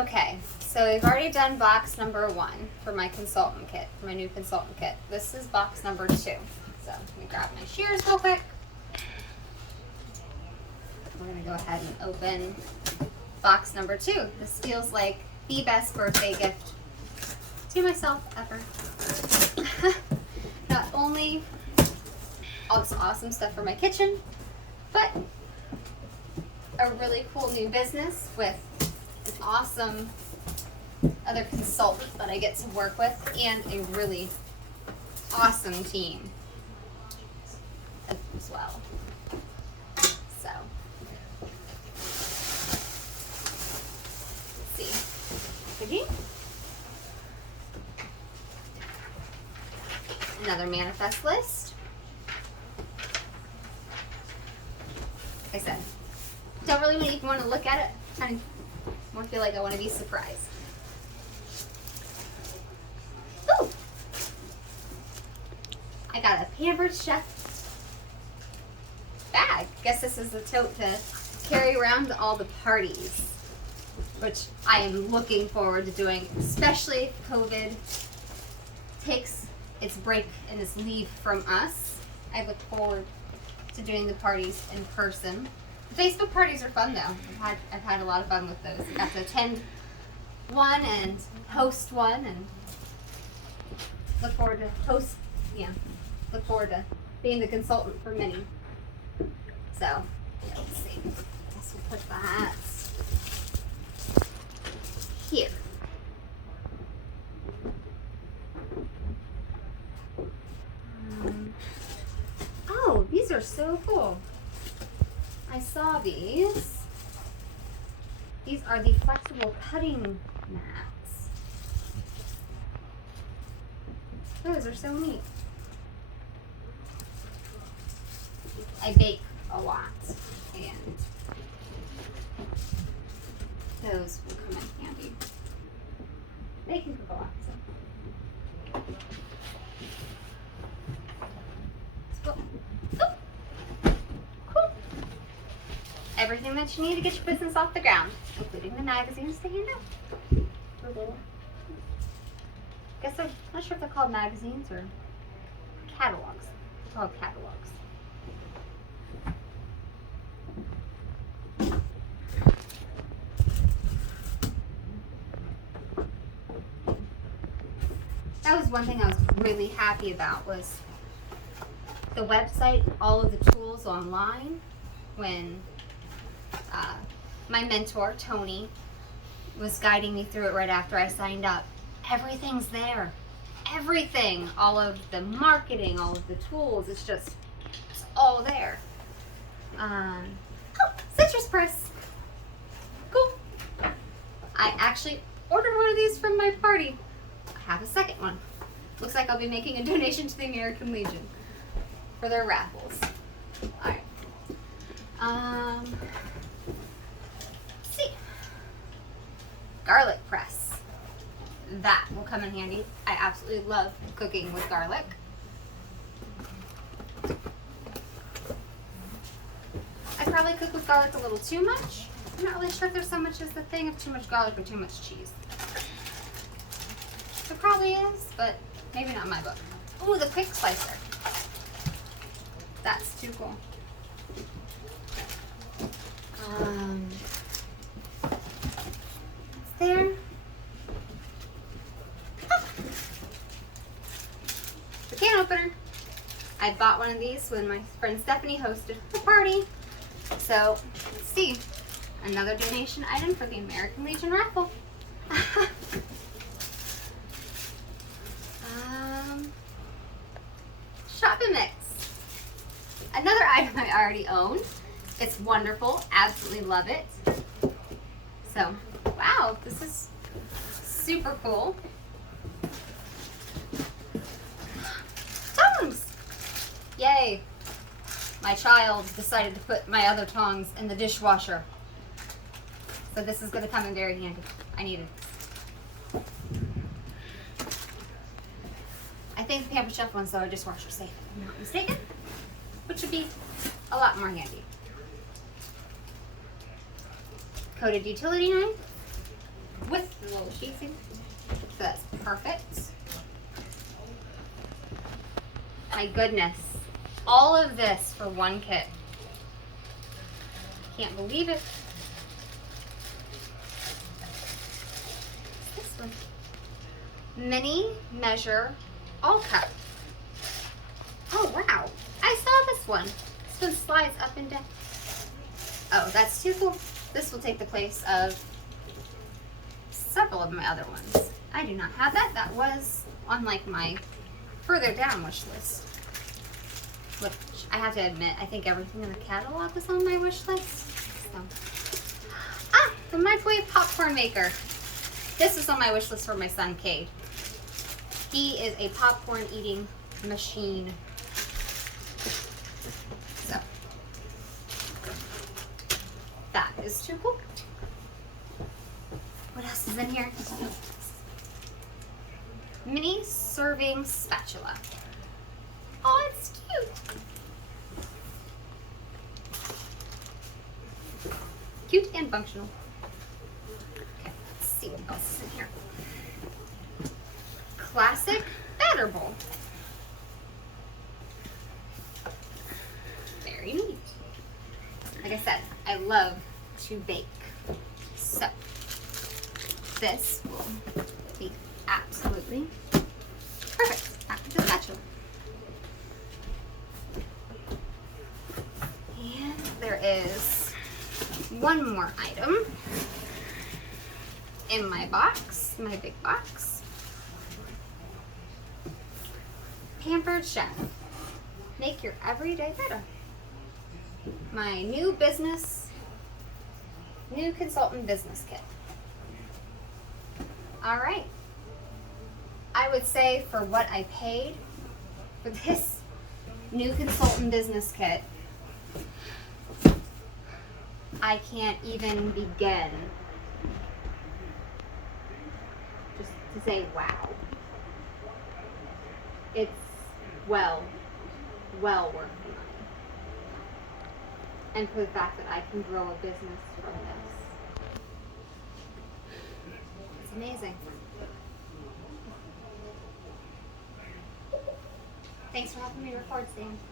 Okay, so we've already done box number 1 for my consultant kit, for my new consultant kit. This is box number 2. So let me grab my shears real quick. We're gonna go ahead and open box number 2. This feels like the best birthday gift to myself ever. Not only all this awesome stuff for my kitchen, but a really cool new business with an awesome other consultant that I get to work with, and a really awesome team as well. So, let's see. Packaging. Another manifest list. Like I said, don't really even want to look at it. Kind of more feel like I want to be surprised. Ooh! I got a Pampered Chef bag. Guess this is the tote to carry around to all the parties, which I am looking forward to doing, especially if COVID takes its break and its leave from us. I look forward to doing the parties in person. The Facebook parties are fun though. I've had a lot of fun with those. I got to attend one and host one, and look forward to being the consultant for many. So let's see. Guess we'll put that here. Oh, these are so cool. I saw these. These are the flexible cutting mats. Those are so neat. I bake a lot, and those will come in handy. Baking cook a lot. So. Cool. Everything that you need to get your business off the ground, including the magazines to hand out. Guess I'm not sure if they're called magazines or catalogs. They're called catalogs. That was one thing I was really happy about, was the website, all of the tools online. When my mentor, Tony, was guiding me through it right after I signed up, everything's there. Everything, all of the marketing, all of the tools, it's all there. Oh, citrus press. Cool. I actually ordered one of these from my party. I have a second one. Looks like I'll be making a donation to the American Legion for their raffles. Alright. Let's see. Garlic press. That will come in handy. I absolutely love cooking with garlic. I probably cook with garlic a little too much. I'm not really sure if there's so much as the thing of too much garlic or too much cheese. There probably is, but maybe not in my book. Ooh, the quick slicer. That's too cool. It's there. Oh. The can opener. I bought one of these when my friend Stephanie hosted a party. So, let's see. Another donation item for the American Legion raffle. Shopping mix. Another item I already own. It's wonderful. Absolutely love it. So, wow, this is super cool. Tongs! Yay. My child decided to put my other tongs in the dishwasher. So this is going to come in very handy. I need it. I think the Pampered Chef ones, though, are dishwasher safe, if I'm not mistaken, which would be a lot more handy. Coated utility knife. do you think? So that's perfect. My goodness. All of this for one kit. Can't believe it. What's this one? Mini measure all cup. Oh wow. I saw this one. This one slides up and down. Oh, that's too cool. This will take the place of several of my other ones. I do not have that. That was on like my further down wish list. Which I have to admit, I think everything in the catalog was on my wish list. So. Ah, the microwave popcorn maker. This is on my wish list for my son, Cade. He is a popcorn eating machine. So, that is too cool. What else is in here? Mini serving spatula. Oh, it's cute. Cute and functional. Okay, let's see what else is in here. Classic batter bowl. Very neat. Like I said, I love to bake. So, this will be absolutely perfect after the spatula. And there is one more item in my box, my big box. Pampered Chef. Make your everyday better. My new consultant business kit. All right. I would say for what I paid for this new consultant business kit, I can't even begin just to say wow. It's well worth the money. And for the fact that I can grow a business from this. It's amazing. Thanks for helping me record, Sam.